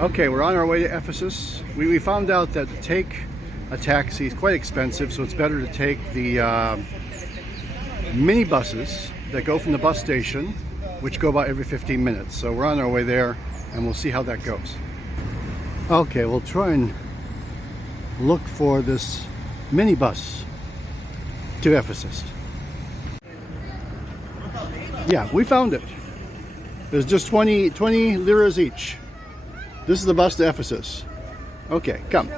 Okay, we're on our way to Ephesus. We found out that to take a taxi is quite expensive, so it's better to take the mini buses that go from the bus station, which go about every 15 minutes. So we're on our way there, and we'll see how that goes. Okay, we'll try and look for this mini bus to Ephesus. Yeah, we found it. There's just 20 liras each. This is the bus to Ephesus. Okay, come.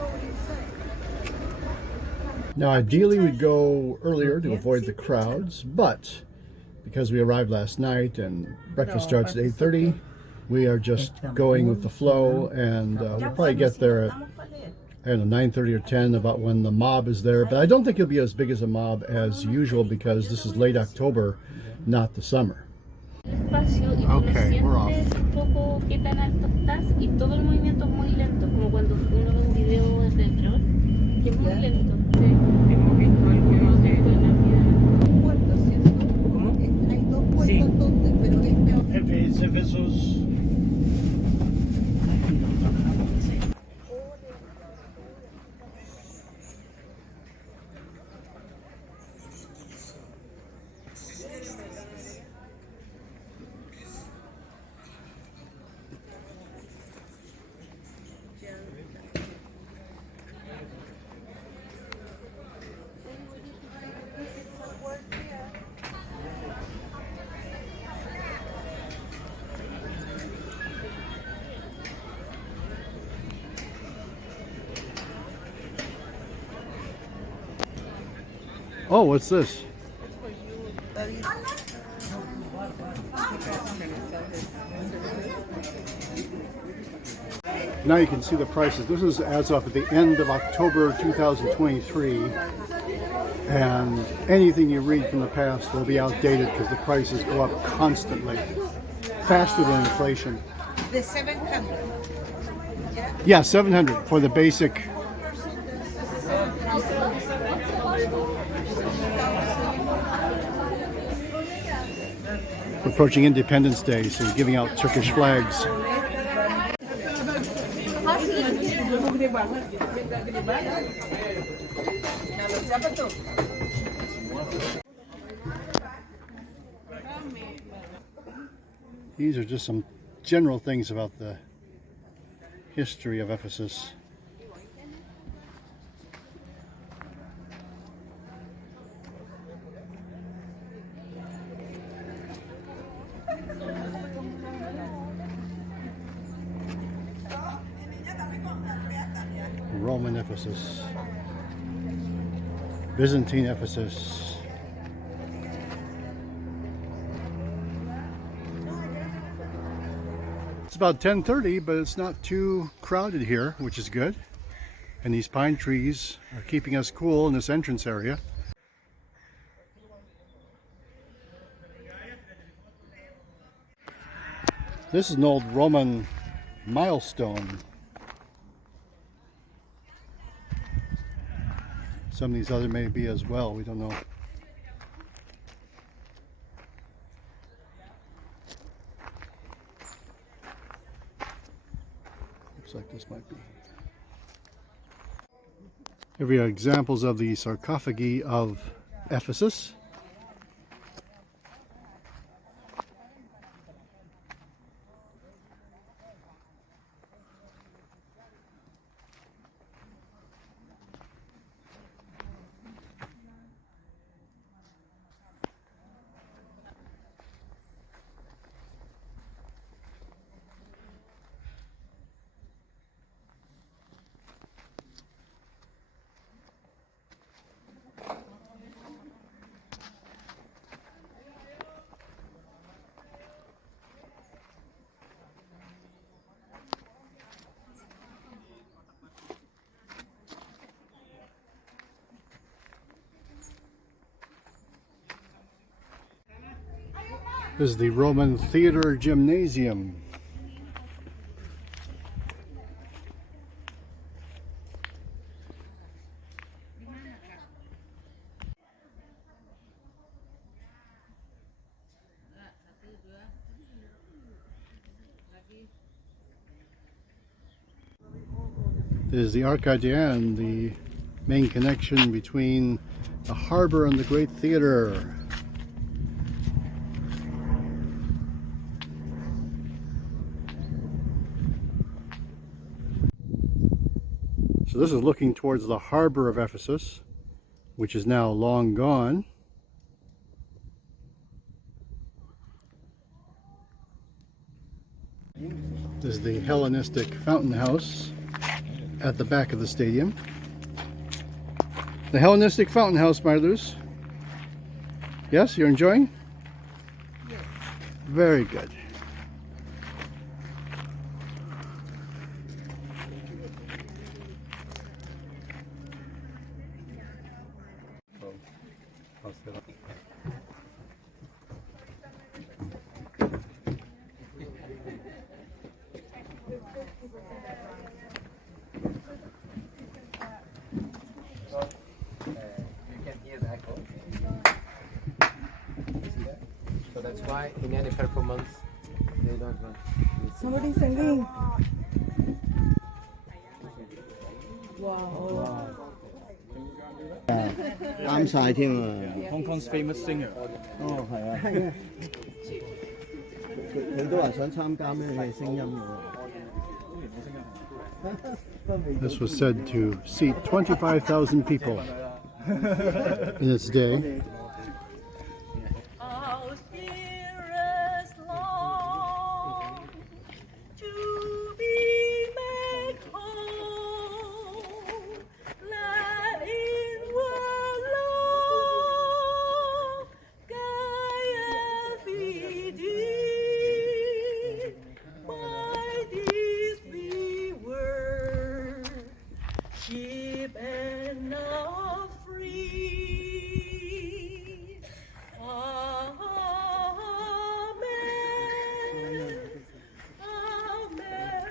Now ideally we'd go earlier to avoid the crowds, but because we arrived last night and breakfast starts at 8:30, we are just going with the flow, and we'll probably get there at, I don't know, 9:30 or 10, about when the mob is there. But I don't think it'll be as big as a mob as usual because this is late October, not the summer. Okay, we're off. Ephesus. Oh, what's this? Now you can see the prices. This is as of the end of October 2023, and anything you read from the past will be outdated because the prices go up constantly, faster than inflation. The 700. Yeah, 700 for the basic. We're approaching Independence Day, so we're giving out Turkish flags. These are just some general things about the history of Ephesus. Roman Ephesus, Byzantine Ephesus. It's about 10:30, but it's not too crowded here, which is good. And these pine trees are keeping us cool in this entrance area. This is an old Roman milestone. Some of these other may be as well, we don't know. Looks like this might be. Here we have examples of the sarcophagi of Ephesus. This is the Roman Theater Gymnasium. This is the Arc Gardien, the main connection between the harbor and the Great Theater. So this is looking towards the harbor of Ephesus, which is now long gone. This is the Hellenistic fountain house at the back of the stadium. The Hellenistic fountain house, Marluz. Yes, you're enjoying? Yes. Very good. So that's why in any performance they don't want. Somebody singing. Wow. 啱晒添啊 Hong Kong's famous singer. 哦，係啊，係啊，佢都話想參加咩嘅聲音喎。This was said to seat 25,000 people in its day. Our spirits long to be back home. Let inward love guide every deed. By this we were sheep and now free. Amen. Amen.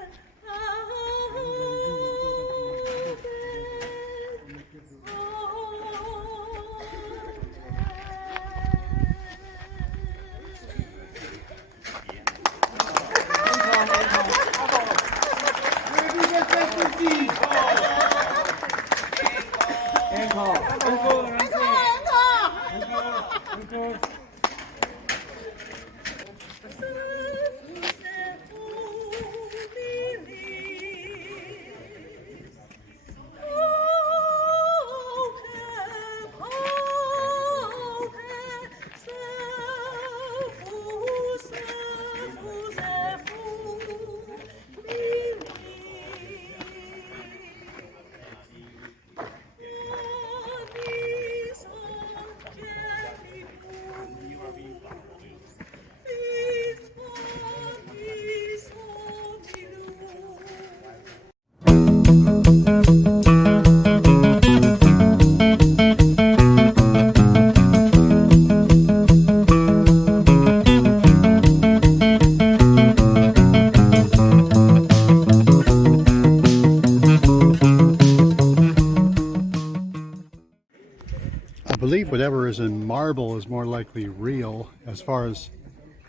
I believe whatever is in marble is more likely real, as far as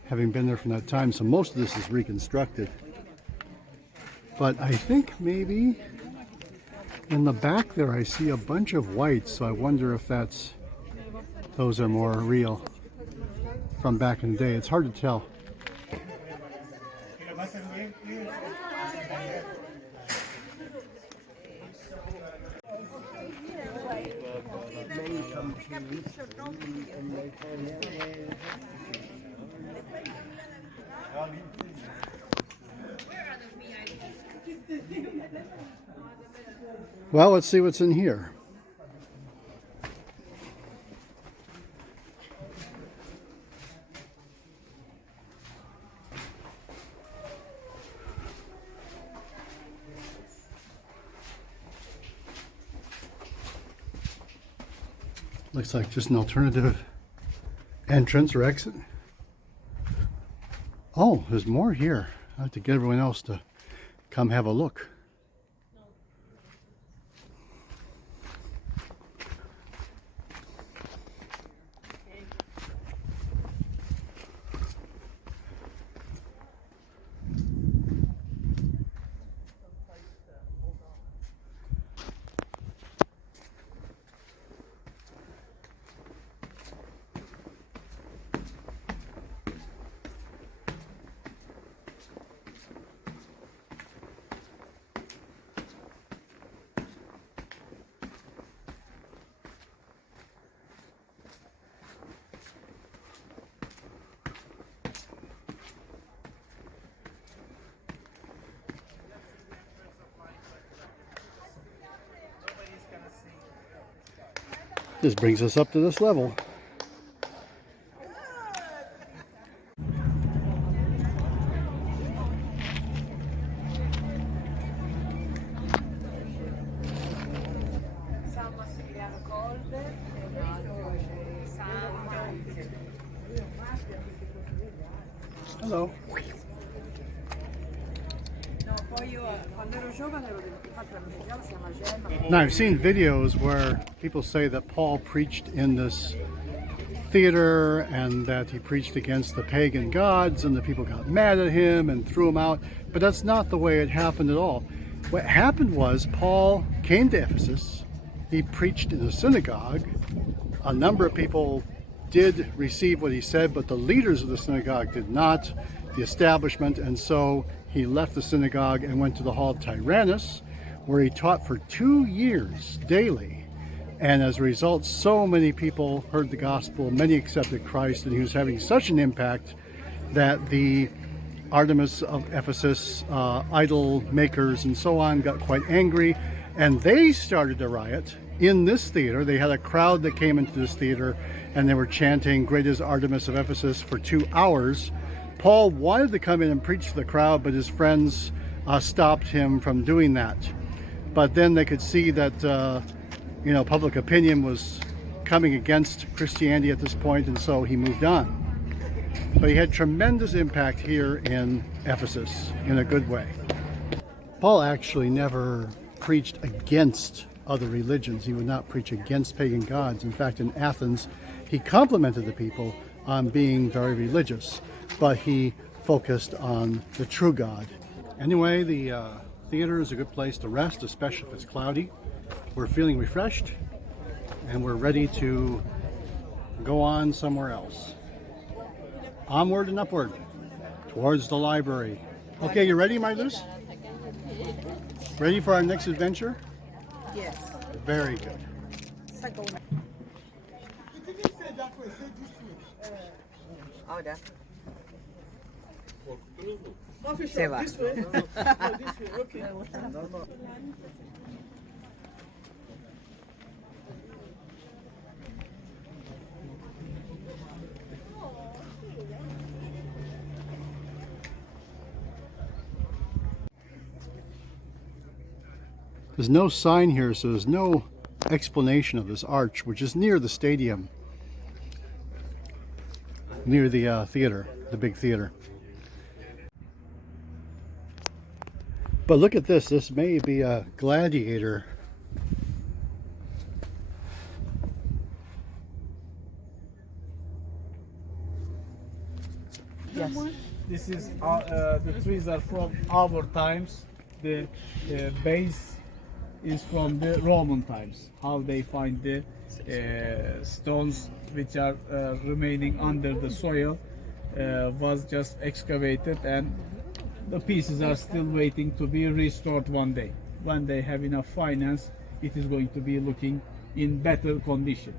having been there from that time. So most of this is reconstructed. But I think maybe in the back there I see a bunch of whites, so I wonder if those are more real from back in the day. It's hard to tell. Well, let's see what's in here. Looks like just an alternative entrance or exit. Oh, there's more here. I have to get everyone else to come have a look. This brings us up to this level. Hello. Now, I've seen videos where people say that Paul preached in this theater and that he preached against the pagan gods and the people got mad at him and threw him out, but that's not the way it happened at all. What happened was Paul came to Ephesus, he preached in the synagogue, a number of people did receive what he said, but the leaders of the synagogue did not, the establishment, and so he left the synagogue and went to the hall of Tyrannus, where he taught for 2 years daily. And as a result, so many people heard the gospel, many accepted Christ, and he was having such an impact that the Artemis of Ephesus, idol makers and so on, got quite angry, and they started a riot in this theater. They had a crowd that came into this theater, and they were chanting, "Great is Artemis of Ephesus," for 2 hours. Paul wanted to come in and preach to the crowd, but his friends stopped him from doing that. But then they could see that public opinion was coming against Christianity at this point, and so he moved on. But he had tremendous impact here in Ephesus in a good way. Paul actually never preached against other religions. He would not preach against pagan gods. In fact, in Athens, he complimented the people on being very religious, but he focused on the true God. Anyway, the theater is a good place to rest, especially if it's cloudy. We're feeling refreshed, and we're ready to go on somewhere else. Onward and upward, towards the library. Okay, you ready, my Luz? Ready for our next adventure? Yes. Very good. Se va. There's no sign here, so there's no explanation of this arch, which is near the stadium, near the theater, the big theater. But look at this. This may be a gladiator. Yes. This is the trees are from our times. The base is from the Roman times. How they find the stones which are remaining under the soil was just excavated, and the pieces are still waiting to be restored one day. When they have enough finance, it is going to be looking in better condition.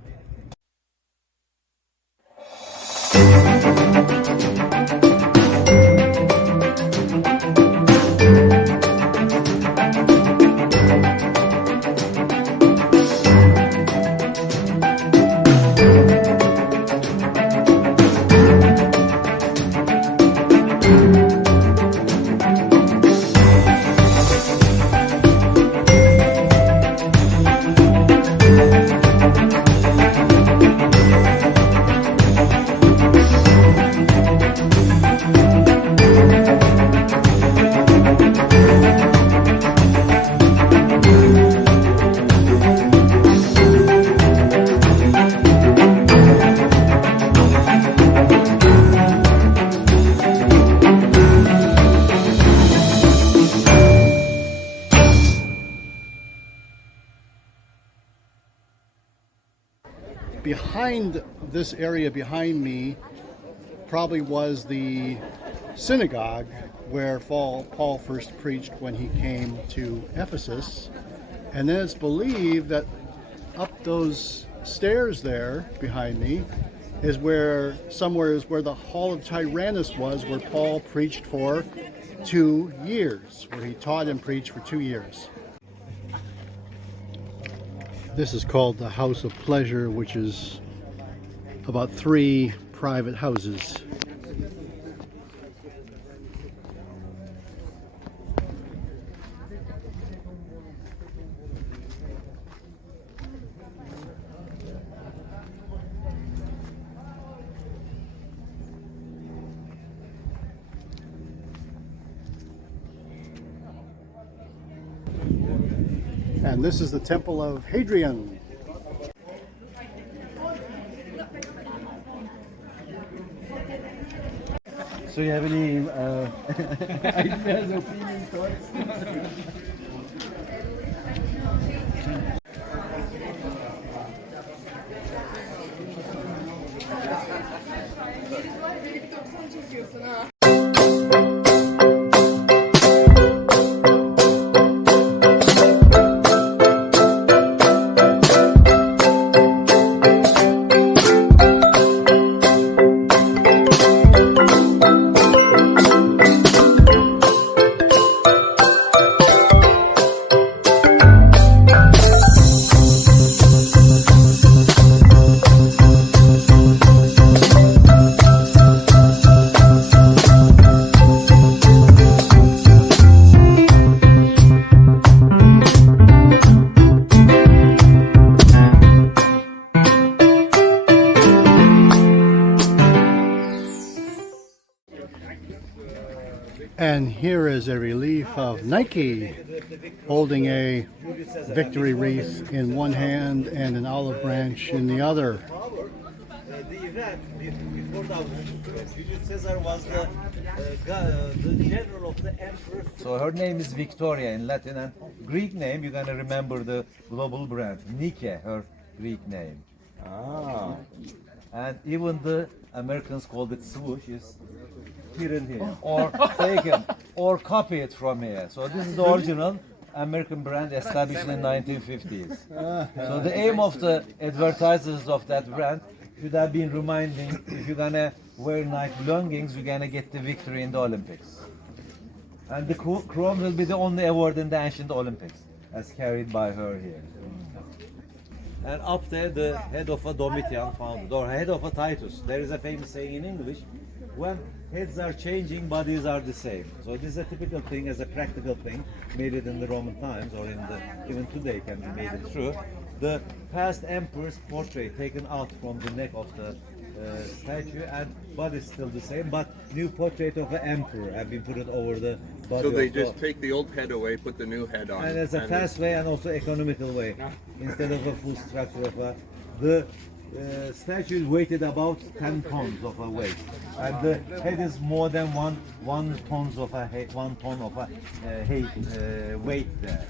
Behind this area behind me probably was the synagogue where Paul first preached when he came to Ephesus. And then it's believed that up those stairs there behind me is where the hall of Tyrannus was, where Paul preached for 2 years, where he taught and preached for 2 years. This is called the House of Pleasure, which is about 3 private houses. And this is the Temple of Hadrian. So you have any ideas, opinions, thoughts? And here is a relief of Nike holding a victory wreath in one hand and an olive branch in the other. The event before that, Julius Caesar was the general of the emperor. So her name is Victoria in Latin, and Greek name you're gonna remember the global brand Nike, her Greek name. Ah. And even the Americans called it swoosh is hidden here, or taken, or copied from here. So this is the original American brand established in the 1950s. So the aim of the advertisers of that brand should have been reminding, if you're gonna wear Nike leggings, you're gonna get the victory in the Olympics. And the chrome will be the only award in the ancient Olympics, as carried by her here. And up there, the head of a Domitian founded, or head of a Titus. There is a famous saying in English, when heads are changing, bodies are the same. So this is a typical thing, as a practical thing, made it in the Roman times, or in the, even today can be made it true. The past emperor's portrait taken out from the neck of the statue, and body is still the same, but new portrait of an emperor have been put over the body. So they of just take the old head away, put the new head on. and it's a fast way and also economical way, instead of a full structure of a, the statue is weighted about 10 tons of a weight, and the head is more than one tons of a head, 1 ton of a weight there.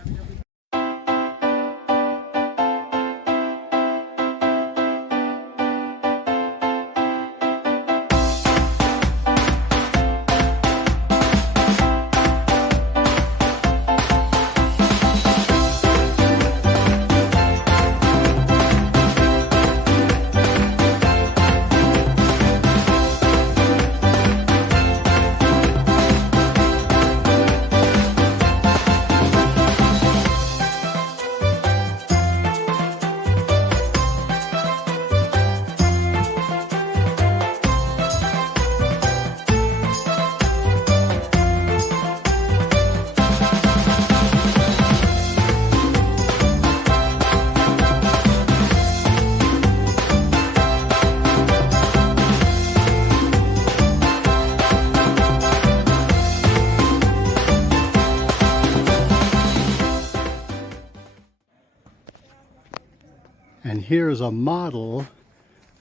And here's a model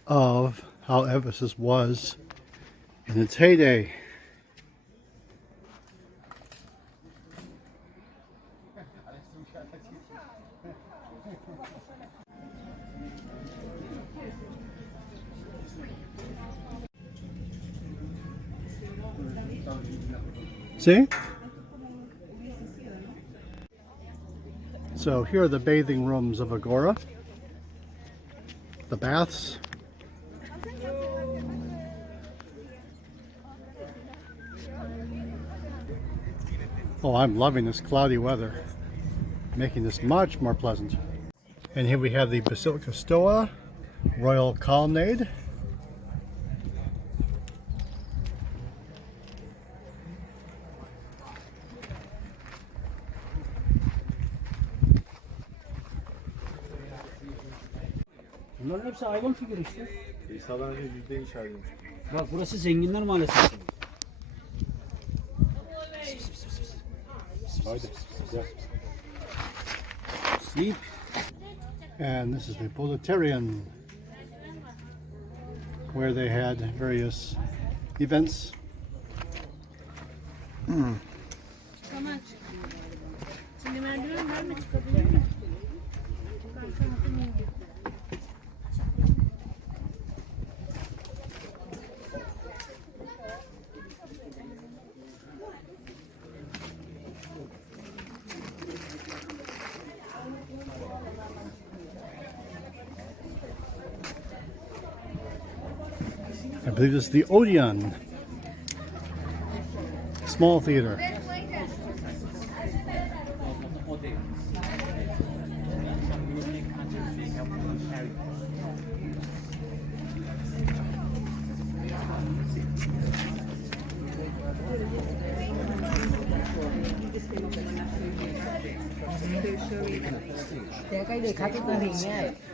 of how Ephesus was in its heyday. See? So here are the bathing rooms of Agora. The baths. Oh, I'm loving this cloudy weather, making this much more pleasant. And here we have the Basilica Stoa Royal Colonnade. Bunların hepsi hayvan figürü işte. İnsanların %'yi işaretlemiş. Bak burası Zenginler Mahallesi. Sleep. And this is the Proletarian, where they had various events. Tamam. Şimdi merdiven var mı, çıkabilir miyim? Çıkarsam atayım. I believe this is the Odeon Small Theater.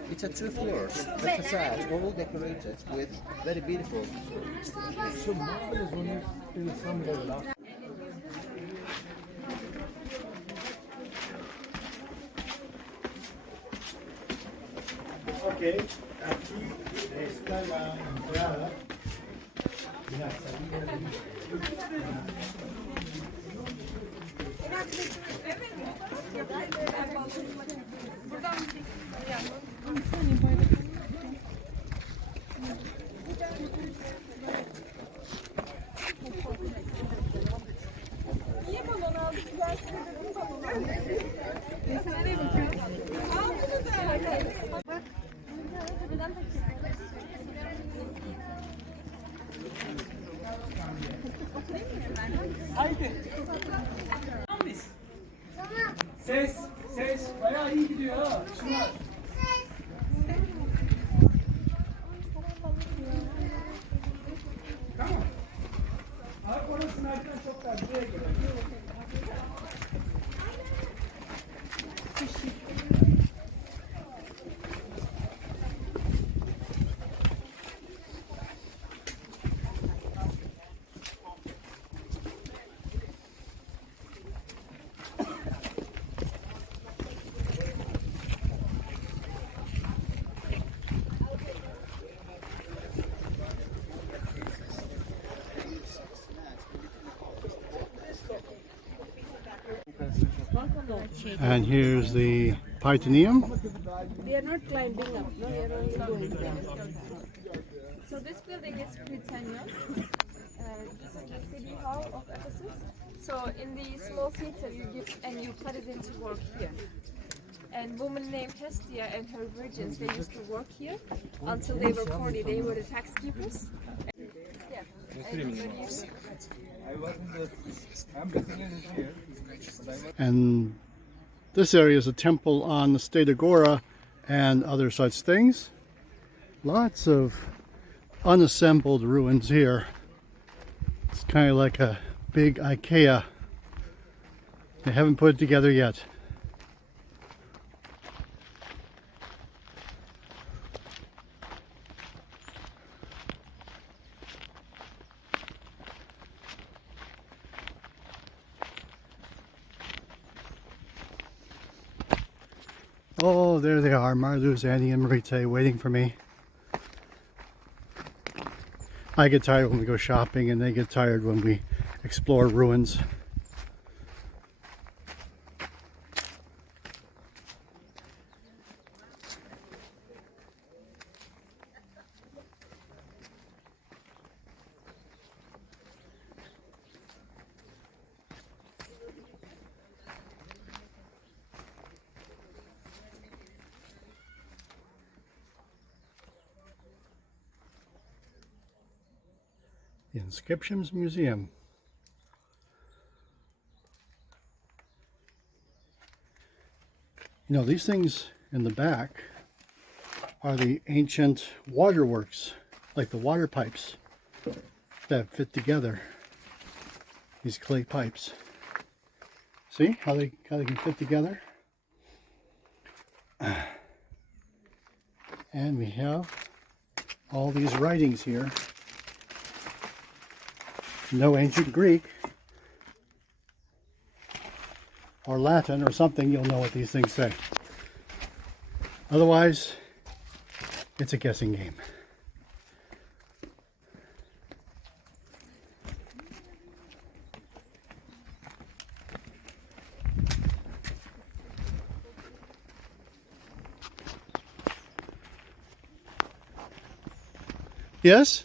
It's a 2 floors. The facade all decorated with very beautiful. Okay, aquí está la entrada. La salida. Ses bayağı iyi gidiyor ha. Şunlar. Tamam. Abi orası merdiven çok dar. Buraya gel. And here's the Pythaneum. We are not climbing up, no, we are only going down. So this building is Britannia. This is the city hall of Ephesus. So in the small theater you give and you put it into work here. And woman named Hestia and her virgins, they used to work here until they were 40. They were the tax keepers. Yeah. And this area is a temple on the state agora and other such things. Lots of unassembled ruins here. It's kind of like a big IKEA. They haven't put it together yet. Oh, there they are, Marluz, Annie, and Marite waiting for me. I get tired when we go shopping, and they get tired when we explore ruins. The Inscriptions Museum. You know, these things in the back are the ancient waterworks, like the water pipes that fit together. These clay pipes. See how they can fit together? And we have all these writings here. No ancient Greek or Latin or something, you'll know what these things say. Otherwise, it's a guessing game. Yes?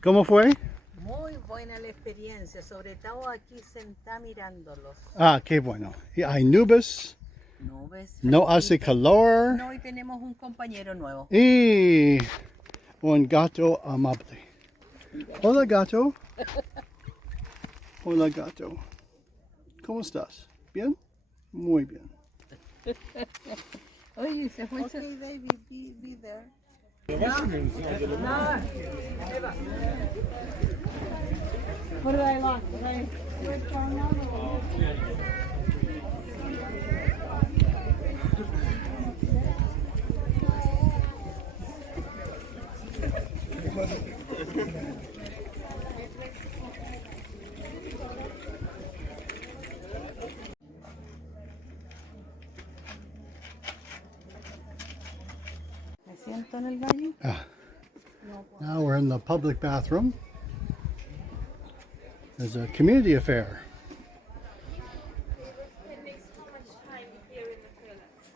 ¿Cómo fue? Muy buena la experiencia, sobre todo aquí sentada mirándolos. Ah, qué bueno. Y hay nubes, no hace calor No, hoy tenemos un compañero nuevo. y un gato amable. Hola gato. Hola gato. ¿Cómo estás? ¿Bien? Muy bien. Oye, se fue. Okay, David, be there. What did I lock? Did I switch on or? Me siento en el baño. Now we're in the public bathroom. There's a community affair. Spending so much time here in the toilets,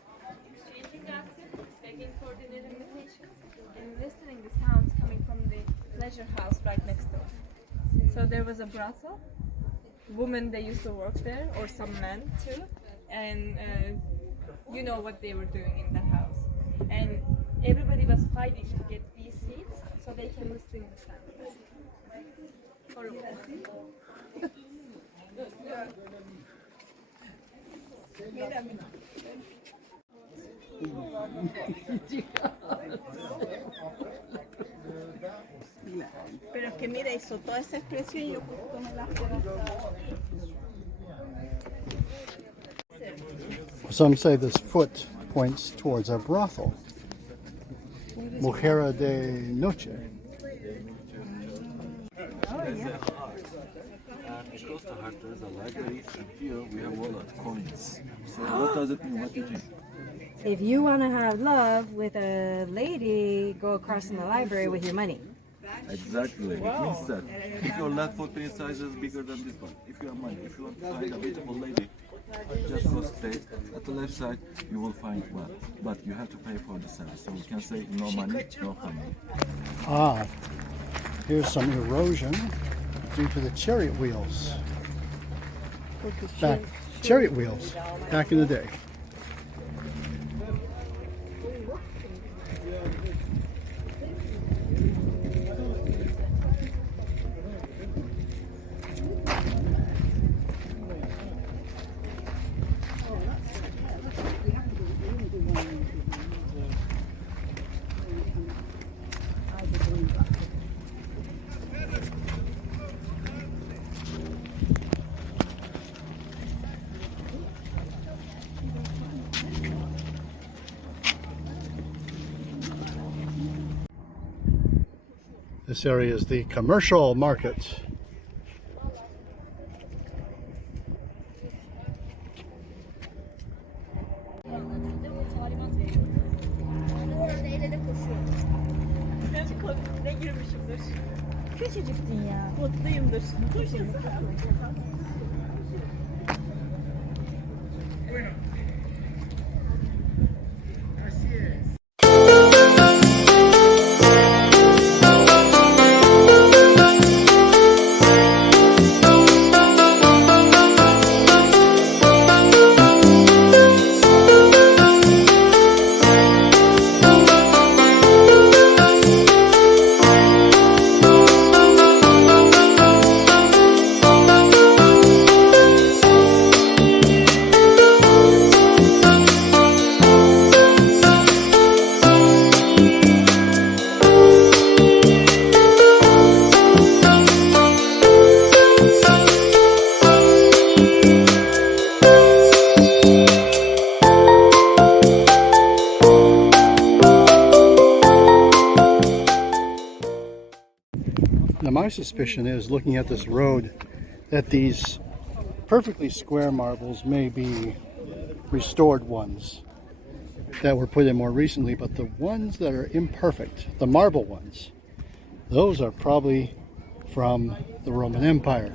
exchanging gossip, begging for dinner invitations, and listening to sounds coming from the pleasure house right next door. So there was a brothel. Women, they used to work there, or some men too, and you know what they were doing in the house. And everybody was fighting to get these seats so they can listen to the sounds. Horrible. Pero es que mira, hizo toda esa expresión y yo justo me la Some say this foot points towards a brothel. Mujer de noche. Across the heart there is a library, and here we have all the coins. So what does it mean? What do you think? If you want to have love with a lady, go across in the library with your money. Exactly. It means that if your left footprint size is bigger than this one, if you have money, if you want to find a beautiful lady, just go straight. At the left side, you will find one, but you have to pay for the service. So we can say no money, no family. Ah, here's some erosion due to the chariot wheels. Chariot wheels back in the day. This area is the commercial market. Ne girmişimdir. Küçücüktün ya. Mutluyumdur. Koşunsana. my suspicion is, looking at this road, that these perfectly square marbles may be restored ones that were put in more recently, but the ones that are imperfect, the marble ones, those are probably from the Roman Empire.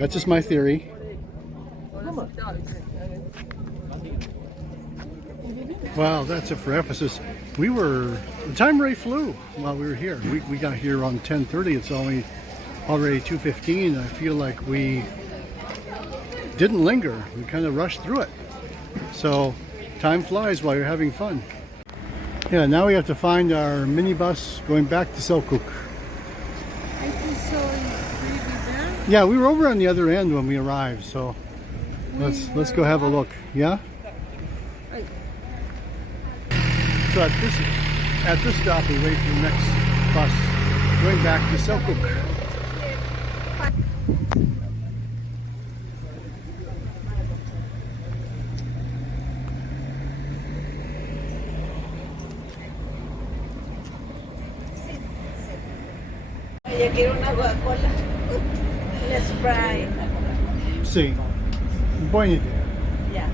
That's just my theory. Wow, that's it for Ephesus. The time really flew while we were here. We got here around 10:30. It's already 2:15. I feel like we didn't linger. We kind of rushed through it. So time flies while you're having fun. Yeah, now we have to find our minibus going back to Selcuk. I think so. It's really there. Yeah, we were over on the other end when we arrived, so let's go have a look. Yeah? So at this stop we wait for the next bus going back to Selcuk. Yo quiero una Coca-Cola. Una Sprite. Sì, buona idea. Yeah.